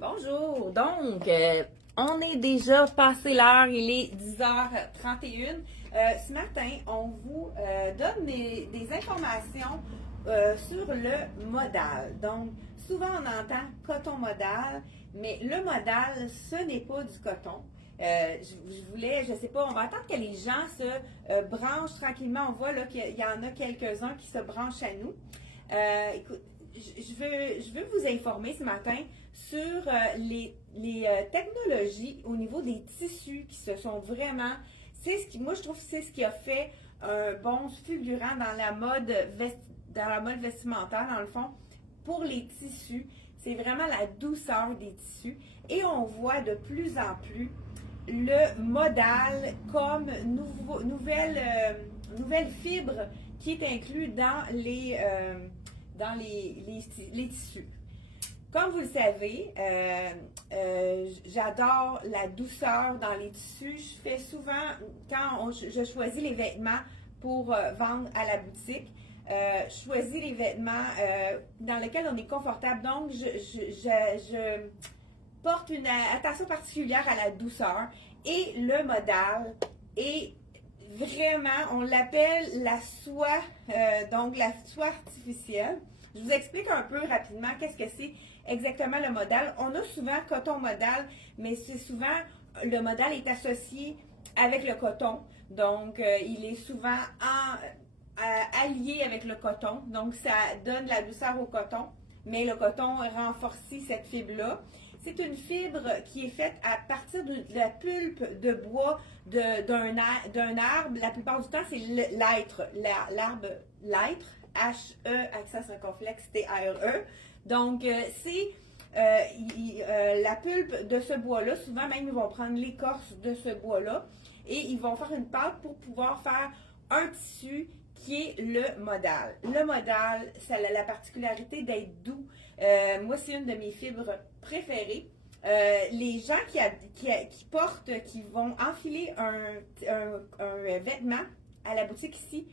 Bonjour, donc on est déjà passé l'heure, il est 10h31. Ce matin, on vous donne des informations sur le modal. Donc, souvent on entend coton modal, mais le modal, ce n'est pas du coton. Je sais pas, on va attendre que les gens se branchent tranquillement. On voit là qu'il y en a quelques-uns qui se branchent à nous. Écoute, je veux vous informer ce matin sur les technologies au niveau des tissus qui se sont vraiment. Moi, je trouve que c'est ce qui a fait un bond fulgurant dans la mode vestimentaire, dans le fond, pour les tissus. C'est vraiment la douceur des tissus. Et on voit de plus en plus le modal comme nouvelle fibre qui est inclus dans les tissus. Comme vous le savez, j'adore la douceur dans les tissus. Je fais souvent, je choisis les vêtements pour vendre à la boutique, je choisis les vêtements dans lesquels on est confortable. Donc, je porte une attention particulière à la douceur. Et le modal est vraiment, on l'appelle la soie, donc la soie artificielle. Je vous explique un peu rapidement qu'est-ce que c'est exactement le modal. On a souvent coton modal, mais c'est souvent, le modal est associé avec le coton. Donc, il est souvent allié avec le coton. Donc, ça donne la douceur au coton, mais le coton renforce cette fibre-là. C'est une fibre qui est faite à partir de la pulpe de bois d'un arbre. La plupart du temps, c'est l'être, l'arbre l'être, H-E, accent circonflexe, T-R-E. Donc, c'est la pulpe de ce bois-là. Souvent, même, ils vont prendre l'écorce de ce bois-là et ils vont faire une pâte pour pouvoir faire un tissu qui est le modal. Le modal, ça a la particularité d'être doux. Moi, c'est une de mes fibres préférées. Les gens qui portent, qui vont enfiler un vêtement à la boutique ici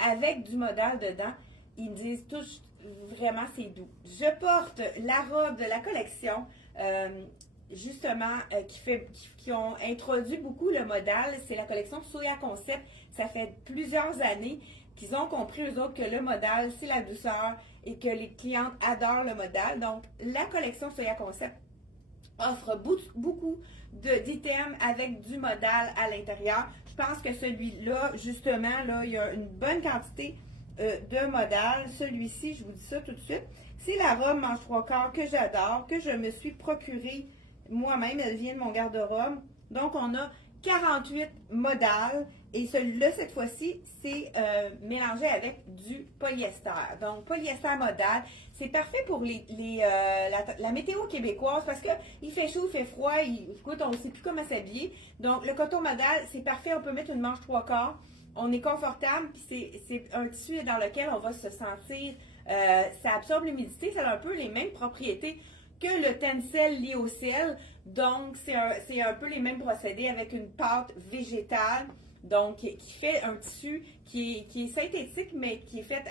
avec du modal dedans, ils me disent tous vraiment c'est doux. Je porte la robe de la collection justement qui ont introduit beaucoup le modal. C'est la collection Soya Concept. Ça fait plusieurs années qu'ils ont compris eux autres que le modal c'est la douceur et que les clientes adorent le modal. Donc la collection Soya Concept offre beaucoup d'items avec du modal à l'intérieur. Je pense que celui-là, justement, là, il y a une bonne quantité de modal. Celui-ci, je vous dis ça tout de suite, c'est la robe manche 3/4 que j'adore, que je me suis procurée moi-même. Elle vient de mon garde-robe. Donc, on a 48 modal. Et celui-là, cette fois-ci, c'est mélangé avec du polyester. Donc, polyester modal, c'est parfait pour la météo québécoise parce qu'il fait chaud, il fait froid, écoute, on ne sait plus comment s'habiller. Donc, le coton modal, c'est parfait. On peut mettre une manche 3/4. On est confortable, puis c'est un tissu dans lequel on va se sentir, ça absorbe l'humidité, ça a un peu les mêmes propriétés que le Tencel Lyocell. Donc, c'est un peu les mêmes procédés avec une pâte végétale. Donc, qui fait un tissu qui est synthétique, mais qui est fait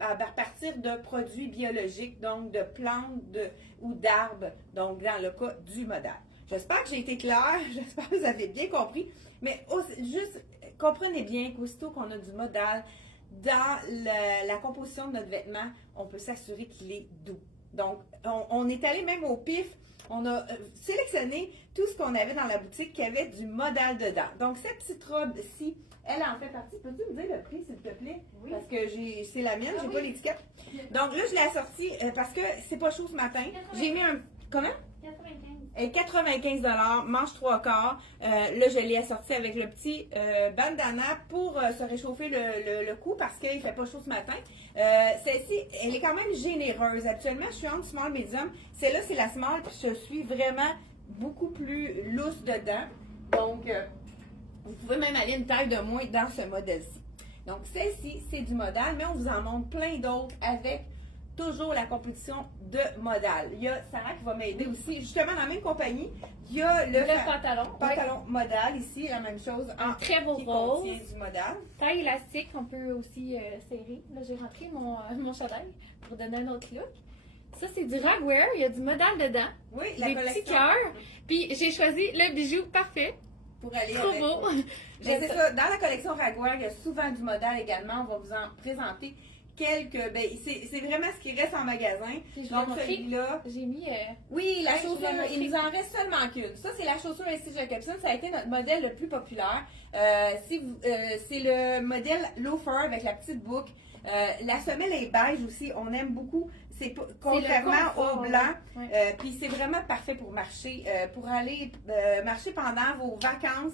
à partir de produits biologiques, donc de plantes ou d'arbres, donc dans le cas du modal. J'espère que j'ai été claire, j'espère que vous avez bien compris, mais juste comprenez bien qu'aussitôt qu'on a du modal dans la composition de notre vêtement, on peut s'assurer qu'il est doux. Donc, on est allé même au pif. On a sélectionné tout ce qu'on avait dans la boutique qui avait du modal dedans. Donc, cette petite robe-ci, elle en fait partie. Peux-tu me dire le prix, s'il te plaît? Oui. Parce que c'est la mienne, j'ai pas l'étiquette. Donc là, je l'ai assortie parce que c'est pas chaud ce matin. J'ai mis un... Comment? 95 manche 3/4. Là, je l'ai assorti avec le petit bandana pour se réchauffer le cou parce qu'il fait pas chaud ce matin. Celle-ci, elle est quand même généreuse. Actuellement, je suis en small medium. Celle-là, c'est la small, puis je suis vraiment beaucoup plus lousse dedans. Donc, vous pouvez même aller une taille de moins dans ce modèle-ci. Donc, celle-ci, c'est du modal, mais on vous en montre plein d'autres avec toujours la composition de modal. Il y a Sarah qui va m'aider aussi, justement dans la même compagnie. Il y a le pantalon modal ici, la même chose. Un très beau rose. Contient du modal. Taille élastique, on peut aussi serrer. Là, j'ai rentré mon chandail pour donner un autre look. Ça, c'est du ragwear. Il y a du modal dedans. Oui, la des collection. petits cœurs. Puis j'ai choisi le bijou parfait. Pour aller Trop avec. beau. Mais c'est ça, dans la collection Ragwear, il y a souvent du modal également. On va vous en présenter quelques. Ben, c'est vraiment ce qui reste en magasin. Puis je Donc vais montrer. celui-là. J'ai mis... Oui, la Ouais, je chaussure, voulais montrer. il nous en reste seulement qu'une. Ça, c'est la chaussure SC Jacobson. Ça a été notre modèle le plus populaire. C'est le modèle loafer avec la petite boucle. La semelle est beige aussi. On aime beaucoup. C'est contrairement confort, au blanc. ouais. Puis c'est vraiment parfait pour marcher. Pour aller marcher pendant vos vacances.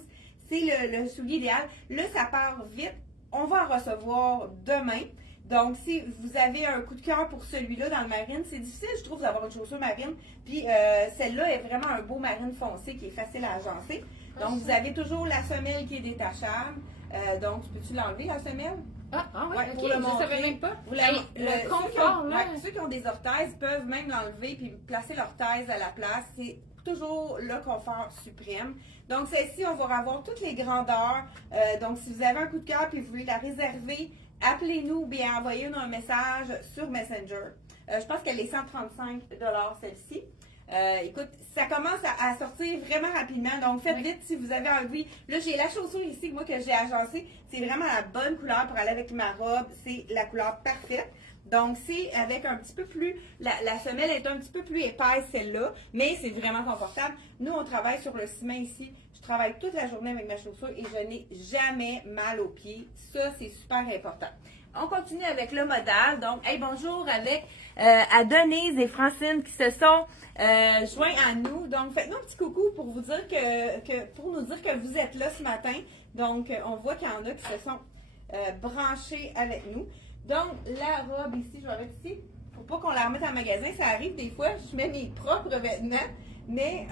C'est le soulier idéal. Là, ça part vite. On va en recevoir demain. Donc, si vous avez un coup de cœur pour celui-là dans le marine, c'est difficile, je trouve, d'avoir une chaussure marine. Puis, celle-là est vraiment un beau marine foncé qui est facile à agencer. Donc, vous avez toujours la semelle qui est détachable. Donc, peux-tu l'enlever, la semelle? Ah ouais, Ouais, ok, pour le je montrer. savais même pas. Vous Hey, ceux le qui confort, ont- là. ouais, ceux qui ont des orthèses peuvent même l'enlever puis placer l'orthèse à la place. C'est toujours le confort suprême. Donc, celle-ci, on va avoir toutes les grandeurs. Donc, si vous avez un coup de cœur et vous voulez la réserver, appelez-nous ou bien envoyez-nous un message sur Messenger. Je pense qu'elle est 135 celle-ci. Écoute, ça commence à sortir vraiment rapidement. Donc, faites vite si vous avez envie. Là, j'ai la chaussure ici, moi, que j'ai agencée. C'est vraiment la bonne couleur pour aller avec ma robe. C'est la couleur parfaite. Donc, c'est avec un petit peu plus... La semelle est un petit peu plus épaisse, celle-là. Mais c'est vraiment confortable. Nous, on travaille sur le ciment ici. Je travaille toute la journée avec ma chaussure et je n'ai jamais mal aux pieds. Ça, c'est super important. On continue avec le modal. Donc, hey, bonjour avec à Denise et Francine qui se sont joints à nous. Donc, faites-nous un petit coucou pour vous dire pour nous dire que vous êtes là ce matin. Donc, on voit qu'il y en a qui se sont branchés avec nous. Donc, la robe ici, je vais mettre ici. Faut pas qu'on la remette en magasin. Ça arrive des fois, je mets mes propres vêtements, mais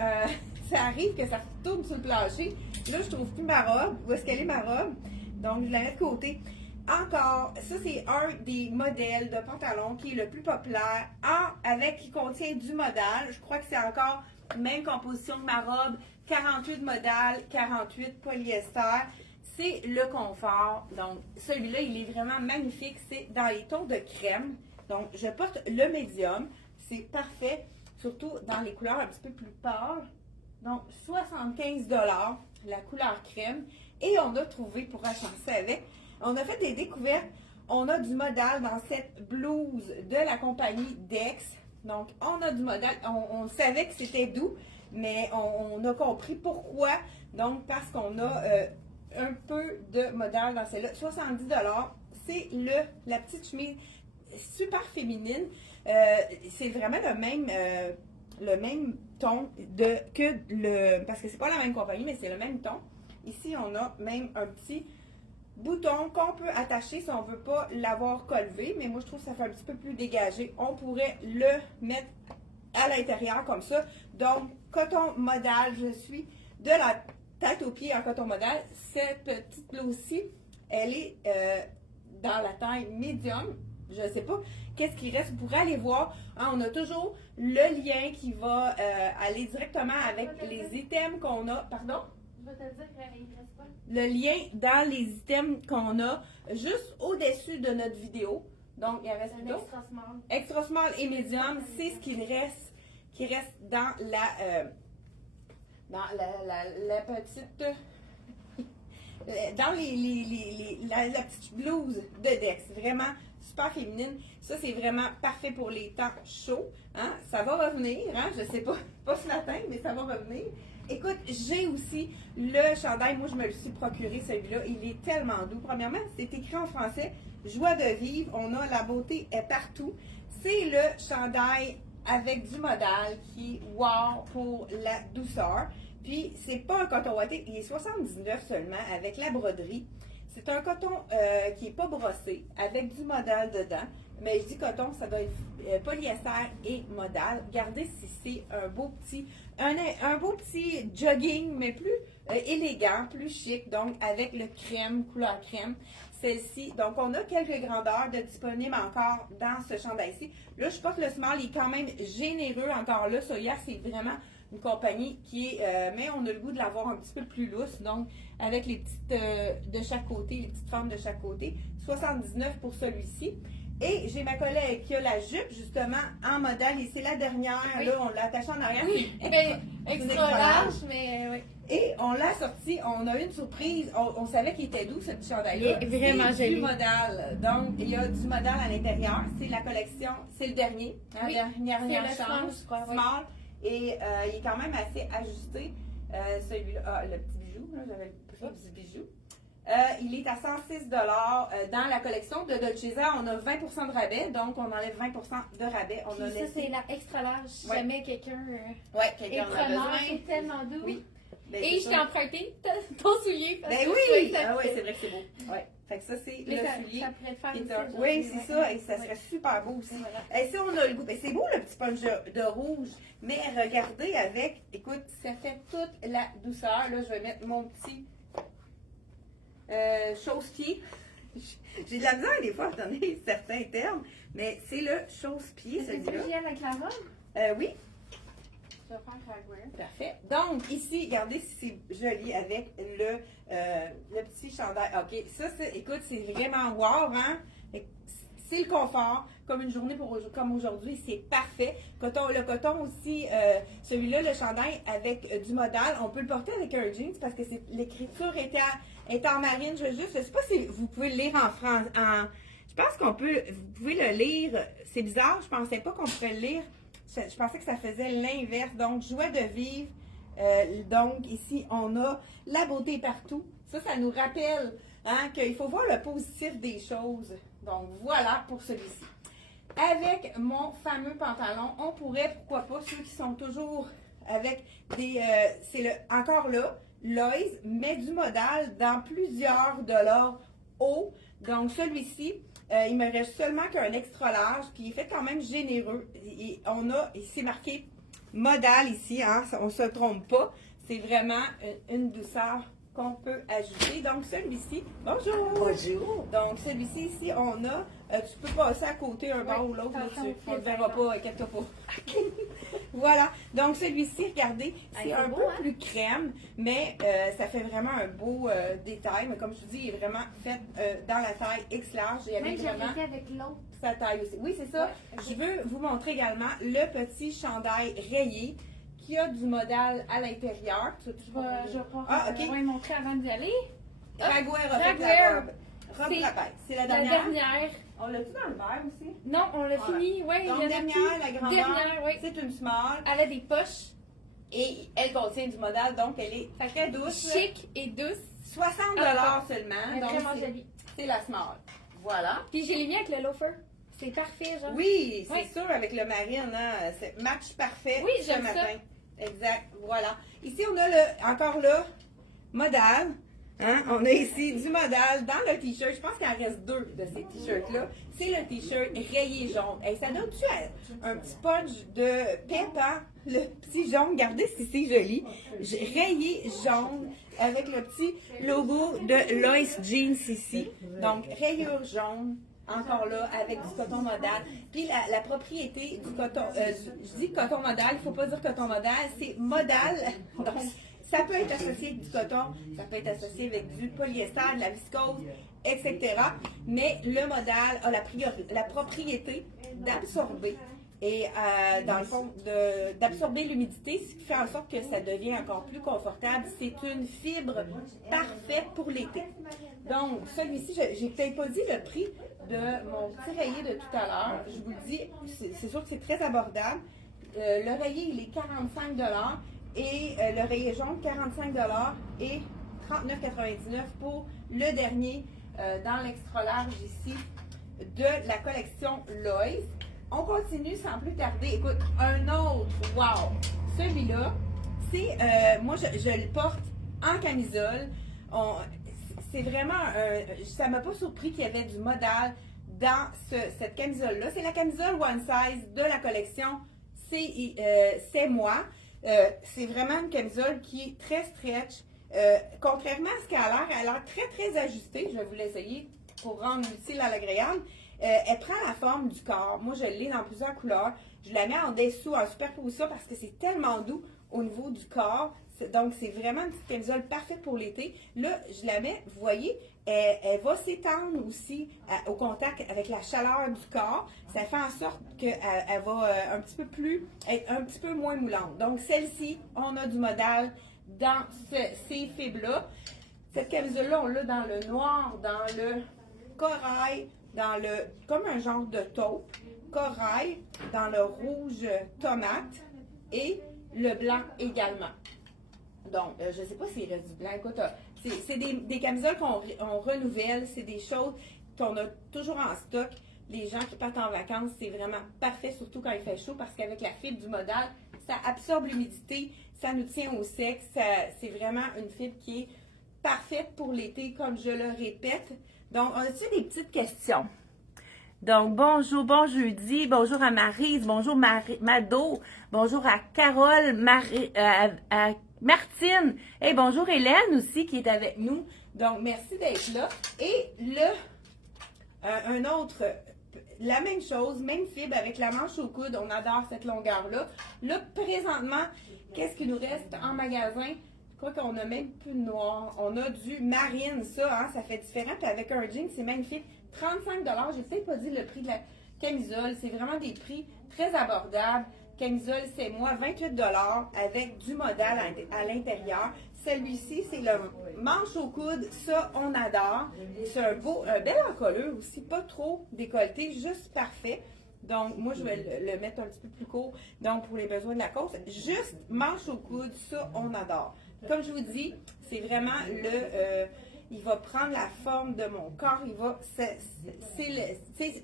ça arrive que ça retourne sur le plancher. Là, je trouve plus ma robe. Où est-ce qu'elle est ma robe? Donc, je la mets de côté. Encore, ça c'est un des modèles de pantalon qui est le plus populaire, qui contient du modal. Je crois que c'est encore même composition que ma robe, 48 modal, 48 polyester. C'est le confort. Donc, celui-là, il est vraiment magnifique. C'est dans les tons de crème. Donc, je porte le médium. C'est parfait, surtout dans les couleurs un petit peu plus pâles. Donc, 75 $, la couleur crème. Et on a trouvé pour agencer avec. On a fait des découvertes. On a du modal dans cette blouse de la compagnie Dex. Donc, on a du modal. On savait que c'était doux, mais on a compris pourquoi. Donc, parce qu'on a un peu de modal dans celle-là. 70 $. C'est la petite chemise super féminine. C'est vraiment le même ton parce que c'est pas la même compagnie, mais c'est le même ton. Ici, on a même un petit bouton qu'on peut attacher si on ne veut pas l'avoir collevé, mais moi je trouve que ça fait un petit peu plus dégagé. On pourrait le mettre à l'intérieur comme ça. Donc, coton modal, je suis de la tête aux pieds en coton modal. Cette petite blouse-ci, elle est dans la taille médium. Je ne sais pas qu'est-ce qui reste. Vous pourrez aller voir. Hein, on a toujours le lien qui va aller directement avec les items qu'on a. Pardon? Je vais te dire qu'il ne reste pas. Le lien dans les items qu'on a juste au-dessus de notre vidéo. Donc, il reste Un plutôt. extra small. Extra small et medium, c'est ce qui reste dans la petite. Dans la petite blouse de Dex. Vraiment super féminine. Ça, c'est vraiment parfait pour les temps chauds. Hein? Ça va revenir. Hein? Je sais pas ce matin, mais ça va revenir. Écoute, j'ai aussi le chandail. Moi, je me le suis procuré, celui-là. Il est tellement doux. Premièrement, c'est écrit en français. Joie de vivre. On a la beauté est partout. C'est le chandail avec du modal qui est wow pour la douceur. Puis, c'est pas un coton ouaté. Il est 79 seulement avec la broderie. C'est un coton qui n'est pas brossé avec du modal dedans. Mais je dis coton, ça doit être polyester et modal. Regardez si c'est un beau petit jogging, mais plus élégant, plus chic. Donc, avec le crème, couleur crème. Celle-ci. Donc, on a quelques grandeurs de disponibles encore dans ce chandail-ci. Là, je porte le small, il est quand même généreux encore là. Soya, c'est vraiment une compagnie qui est, mais on a le goût de l'avoir un petit peu plus lousse. Donc, avec les petites de chaque côté, les petites formes de chaque côté. 79 pour celui-ci. Et j'ai ma collègue qui a la jupe, justement, en modèle. Et c'est la dernière. Oui. Là, on l'a attachée en arrière. Oui, C'est ben, c'est une extra large, mais oui. Et on l'a sorti. On a eu une surprise. On savait qu'il était doux, ce petit chandail-là. Il est vraiment C'est joli. du modal. Donc, il y a du modal à l'intérieur. C'est la collection. C'est le dernier. Hein, Oui, dernière c'est le chance. small, je crois, oui. Small. Et il est quand même assez ajusté. Celui-là, le petit bijou. Là, j'avais le petit bijou. Il est à 106 dans la collection de Dolce Vita. On a 20 de rabais, donc on enlève 20 de rabais. On a Puis ça, laissé... c'est la extra large. Si Ouais. jamais quelqu'un Ouais, est quelqu'un en a preneur, besoin. c'est tellement doux. Oui. Ben, Et c'est je t'ai ça. emprunté ton soulier. Parce Ben que oui! ça- Ah oui, c'est vrai que c'est beau. Ouais. Fait que ça, c'est Mais le ça, soulier. ça pourrait te faire qui est aussi, un- genre, Oui, c'est ouais. ça. Et ça Ouais. serait super beau aussi. Voilà. Et si on a le goût, ben c'est beau le petit punch de rouge, mais regardez avec, écoute, ça fait toute la douceur. Là, je vais mettre mon petit chausse-pied. J'ai de la misère des fois à donner certains termes, mais c'est le chausse-pied, Est-ce que tu celui-là. veux avec la robe? Oui, Je vais faire Ragwear. parfait. Donc, ici, regardez si c'est joli avec le petit chandail. OK, ça, écoute, c'est vraiment wow, hein? C'est le confort, comme une journée comme aujourd'hui, c'est parfait. Le coton aussi, celui-là, le chandail avec du modal, on peut le porter avec un jeans parce que l'écriture est en marine. Je ne sais pas si vous pouvez le lire en français. Je pense vous pouvez le lire. C'est bizarre, je pensais pas qu'on pouvait le lire. Je pensais que ça faisait l'inverse. Donc, joie de vivre. Donc, ici, on a la beauté partout. Ça nous rappelle qu'il faut voir le positif des choses. Donc, voilà pour celui-ci. Avec mon fameux pantalon, on pourrait, pourquoi pas, ceux qui sont toujours avec encore là, Loïs met du modal dans plusieurs de leurs hauts. Donc, celui-ci, il me reste seulement qu'un extra large, puis il est fait quand même généreux. C'est marqué modal ici, hein, on ne se trompe pas. C'est vraiment une douceur qu'on peut ajouter. Donc, celui-ci, bonjour! Bonjour. Donc, celui-ci, ici, on a, tu peux passer à côté un bord ou l'autre, là, on ne le verra pas, inquiète-toi pas. Voilà. Donc, celui-ci, regardez, c'est c'est un beau, peu hein? plus crème, mais ça fait vraiment un beau détail. Mais comme je vous dis, il est vraiment fait dans la taille X large et Même avec j'ai vraiment arrêté avec l'autre. sa taille aussi. Oui, c'est ça. Ouais, ok. Je veux vous montrer également le petit chandail rayé qui a du modal à l'intérieur. Je vais pas Ah, ok. montrer avant d'y aller. Ragwear a fait la Ragwear. robe. Robe C'est trapèze. C'est la La dernière. dernière. On l'a-tu dans le verre aussi? Non, on l'a Voilà. fini. Oui, Donc, il y en a dernière, plus. la grandeur, Dernière, oui. c'est une small. Elle a des poches. Et elle contient du modal, donc elle est très douce. Chic et douce. 60 seulement. Elle est Donc, vraiment jolie. c'est la small. Voilà. Puis j'ai les mis avec le loafer. C'est parfait, genre. Oui, c'est Oui. sûr, avec le marine, hein, c'est match parfait Oui, ce j'aime ça. matin. Exact, voilà. Ici, on a encore là, modal. Hein? On a ici du modal dans le t-shirt. Je pense qu'il en reste deux de ces t-shirts-là. C'est le t-shirt rayé jaune. Et ça donne-tu un petit punch de pep, hein? Le petit jaune, regardez si c'est joli. Rayé jaune avec le petit logo de Lois Jeans ici. Donc, rayure jaune. Encore là, avec du coton modal. Puis la propriété du coton, je dis coton modal, il ne faut pas dire coton modal, c'est modal. Donc, ça peut être associé avec du coton, ça peut être associé avec du polyester, de la viscose, etc. Mais le modal a la propriété d'absorber et dans le fond d'absorber l'humidité, ce qui fait en sorte que ça devient encore plus confortable. C'est une fibre parfaite pour l'été. Donc, celui-ci, j'ai peut-être pas dit le prix de mon petit rayé de tout à l'heure. Je vous le dis, c'est sûr que c'est très abordable. Le rayé, il est 45 et le rayé jaune, 45 et 39,99 pour le dernier dans l'extra large ici de la collection Lois. On continue sans plus tarder. Écoute, un autre, wow! Celui-là, c'est, moi je le porte en camisole. C'est vraiment, ça m'a pas surpris qu'il y avait du modal dans cette camisole-là. C'est la camisole One Size de la collection C'est moi. C'est vraiment une camisole qui est très stretch. Contrairement à ce qu'elle a l'air très très ajustée. Je vais vous l'essayer pour rendre utile à l'agréable. Elle prend la forme du corps. Moi, je l'ai dans plusieurs couleurs. Je la mets en dessous, en superposition, parce que c'est tellement doux au niveau du corps. Donc, c'est vraiment une petite camisole parfaite pour l'été. Là, je la mets, vous voyez, elle va s'étendre aussi au contact avec la chaleur du corps. Ça fait en sorte qu'elle va être un petit peu moins moulante. Donc, celle-ci, on a du modal dans ces fibres-là. Cette camisole-là, on l'a dans le noir, dans le corail, comme un genre de taupe, corail, dans le rouge tomate et le blanc également. Donc, je ne sais pas s'il reste du blanc. Écoute, c'est des camisoles qu'on renouvelle, c'est des choses qu'on a toujours en stock. Les gens qui partent en vacances, c'est vraiment parfait, surtout quand il fait chaud, parce qu'avec la fibre du modal, ça absorbe l'humidité, ça nous tient au sec. C'est vraiment une fibre qui est parfaite pour l'été, comme je le répète. Donc, on a-t-il des petites questions? Donc, bonjour, bon jeudi, bonjour à Maryse, bonjour Mado, bonjour à Carole, à Martine, et bonjour Hélène aussi qui est avec nous. Donc, merci d'être là. Et un autre, la même chose, même fibre avec la manche au coude, on adore cette longueur-là. Là, présentement, qu'est-ce qui nous reste en magasin? Je crois qu'on a même plus de noir. On a du marine, ça fait différent. Puis avec un jean, c'est magnifique. 35 $. J'ai peut-être pas dit le prix de la camisole. C'est vraiment des prix très abordables. Camisole, c'est moi, 28 $ avec du modal à l'intérieur. Celui-ci, c'est le manche au coude. Ça, on adore. C'est un bel encolure aussi, pas trop décolleté, juste parfait. Donc, moi, je vais le mettre un petit peu plus court. Donc, pour les besoins de la course, juste manche au coude, ça, on adore. Comme je vous dis, c'est vraiment il va prendre la forme de mon corps.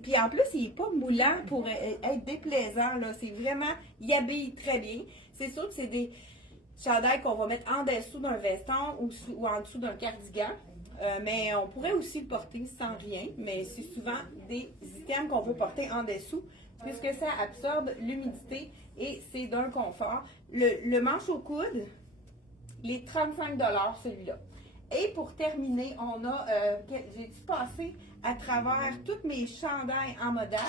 Puis en plus, il n'est pas moulant pour être déplaisant. Là. C'est vraiment, il habille très bien. C'est sûr que c'est des chandails qu'on va mettre en dessous d'un veston ou en dessous d'un cardigan. Mais on pourrait aussi le porter sans rien. Mais c'est souvent des items qu'on peut porter en dessous puisque ça absorbe l'humidité et c'est d'un confort. Le manche au coude, il est 35 $ celui-là. Et pour terminer, j'ai dû passer à travers toutes mes chandails en modal.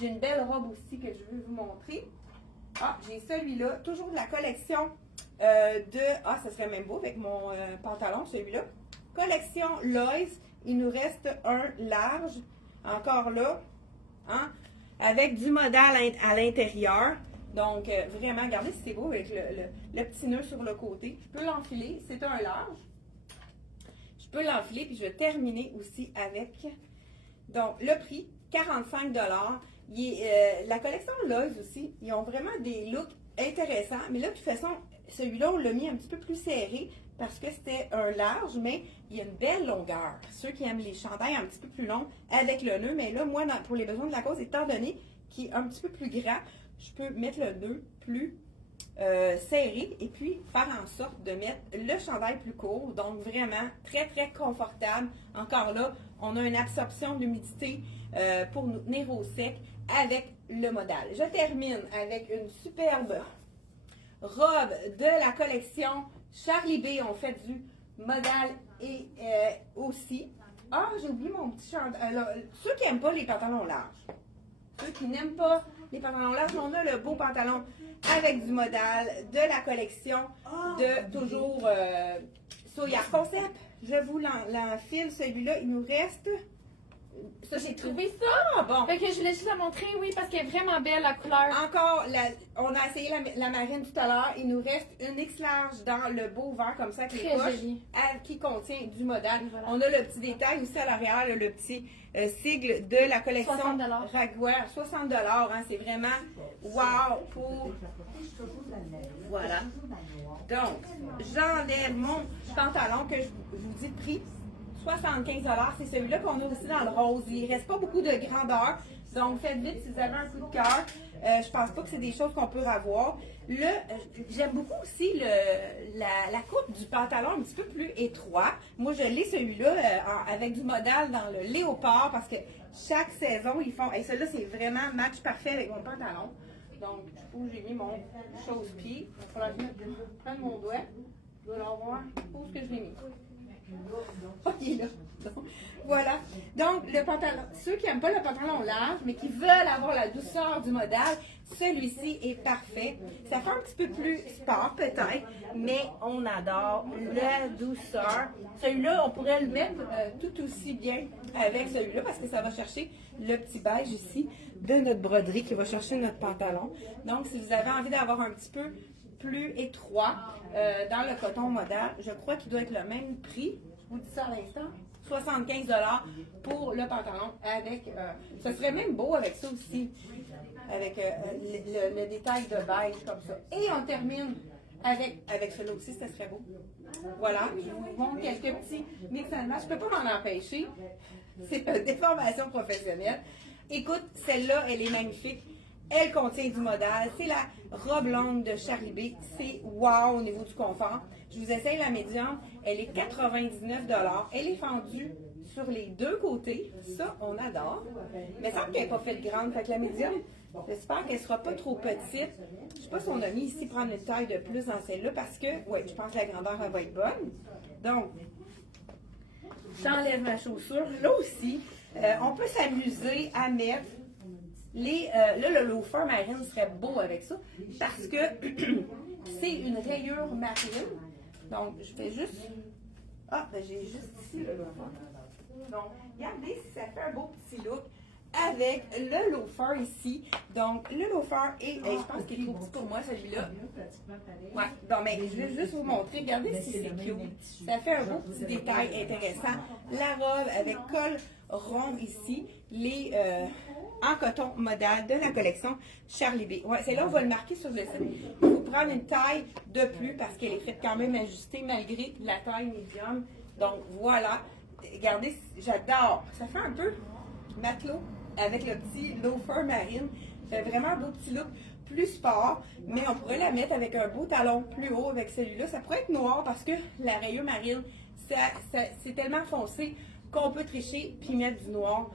J'ai une belle robe aussi que je veux vous montrer. Ah, j'ai celui-là, toujours de la collection ça serait même beau avec mon pantalon, celui-là. Collection Lois, il nous reste un large, encore là, hein, avec du modal à l'intérieur. Donc, vraiment, regardez si c'est beau avec le petit nœud sur le côté. Je peux l'enfiler, c'est un large. Je peux l'enfiler, puis je vais terminer aussi avec, donc, le prix, 45 $. La collection Lois aussi, ils ont vraiment des looks intéressants. Mais là, de toute façon, celui-là, on l'a mis un petit peu plus serré parce que c'était un large, mais il y a une belle longueur. Ceux qui aiment les chandails un petit peu plus longs avec le nœud, mais là, moi, pour les besoins de la cause, étant donné qu'il est un petit peu plus grand, je peux mettre le nœud plus serré et puis faire en sorte de mettre le chandail plus court. Donc, vraiment très, très confortable. Encore là, on a une absorption d'humidité pour nous tenir au sec avec le modal. Je termine avec une superbe robe de la collection Charlie B. On fait du modal et aussi. Ah, j'ai oublié mon petit chandail. Alors, ceux qui n'aiment pas les pantalons larges. Ceux qui n'aiment pas les pantalons larges, on a le beau pantalon avec du modal de la collection de toujours Soya Concept. Je vous l'enfile, celui-là. Il nous reste. Ça, J'ai trouvé ça! Bon. Fait que je voulais juste la montrer, oui, parce qu'elle est vraiment belle, la couleur. Encore, on a essayé la marine tout à l'heure. Il nous reste une X large dans le beau vert comme ça avec les Très poches joli. qui contient du modal. Voilà. On a le petit détail aussi à l'arrière, le petit sigle de la collection 60 $. Raguer. 60 $. Hein, c'est vraiment wow pour. Voilà. Donc, j'enlève mon pantalon que je vous dis de prix. 75 $, c'est celui-là qu'on a aussi dans le rose. Il ne reste pas beaucoup de grandeur. Donc, faites vite si vous avez un coup de cœur. Je pense pas que c'est des choses qu'on peut avoir. J'aime beaucoup aussi la coupe du pantalon un petit peu plus étroit. Moi, je l'ai celui-là avec du modal dans le léopard parce que chaque saison, ils font. Et celui-là, c'est vraiment match parfait avec mon pantalon. Donc, du coup, j'ai mis mon chausse-pied. Il va falloir que je prenne mon doigt. Je vais l'avoir. Où est-ce que je l'ai mis? Ok, là. Donc, voilà. Donc, le pantalon, ceux qui n'aiment pas le pantalon large, mais qui veulent avoir la douceur du modèle, celui-ci est parfait. Ça fait un petit peu plus sport peut-être, mais on adore la douceur. Celui-là, on pourrait le mettre tout aussi bien avec celui-là parce que ça va chercher le petit beige ici de notre broderie qui va chercher notre pantalon. Donc, si vous avez envie d'avoir un petit peu plus étroit dans le coton modèle, je crois qu'il doit être le même prix. Je vous dis ça à l'instant. 75 $ pour le pantalon avec, ça serait même beau avec ça aussi, avec le détail de beige comme ça. Et on termine avec celui-là aussi, ça serait beau. Voilà, je vous montre quelques petits mix and match. Je ne peux pas m'en empêcher. C'est une déformation professionnelle. Écoute, celle-là, elle est magnifique. Elle contient du modèle. C'est la robe longue de Charlie B. C'est wow au niveau du confort. Je vous essaye la médium. Elle est 99 $. Elle est fendue sur les deux côtés. Ça, on adore. Mais ça semble qu'elle n'est pas faite grande. Fait que la médium, j'espère qu'elle ne sera pas trop petite. Je ne sais pas si on a mis ici prendre une taille de plus dans celle-là parce que, oui, je pense que la grandeur elle va être bonne. Donc, j'enlève ma chaussure. Là aussi, on peut s'amuser à mettre là, le loafer marine serait beau avec ça parce que c'est une rayure marine. Donc, je fais juste... Ah, ben j'ai juste ici le loafer. Donc, regardez si ça fait un beau petit look avec le loafer ici. Donc, le loafer est... je pense qu'il est trop petit pour moi, celui-là. Ouais, donc, mais je vais juste vous montrer. Regardez si c'est cute. Ça fait un beau petit détail intéressant. La robe avec col rond ici. Les... en coton modal de la collection Charlie B. Ouais, c'est là on va le marquer sur le site. Il faut prendre une taille de plus parce qu'elle est faite quand même ajustée malgré la taille médium. Donc voilà. Regardez, j'adore. Ça fait un peu matelot avec le petit loafer marine. Ça fait vraiment un beau petit look plus sport, mais on pourrait la mettre avec un beau talon plus haut avec celui-là. Ça pourrait être noir parce que la rayure marine, c'est tellement foncé qu'on peut tricher puis mettre du noir.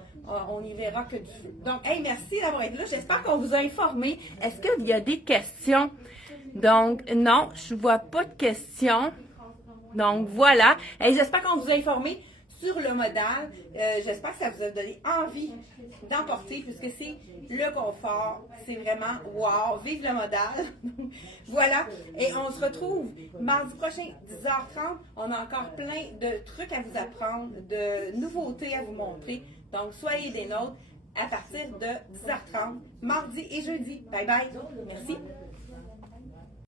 On n'y verra que du feu. Donc, hey, merci d'avoir été là. J'espère qu'on vous a informé. Est-ce qu'il y a des questions? Donc, non, je ne vois pas de questions. Donc, voilà. Hey, j'espère qu'on vous a informé sur le modèle. J'espère que ça vous a donné envie d'emporter puisque c'est le confort. C'est vraiment wow. Vive le modèle. Voilà. Et on se retrouve mardi prochain, 10h30. On a encore plein de trucs à vous apprendre, de nouveautés à vous montrer. Donc, soyez des nôtres à partir de 10h30, mardi et jeudi. Bye bye. Merci.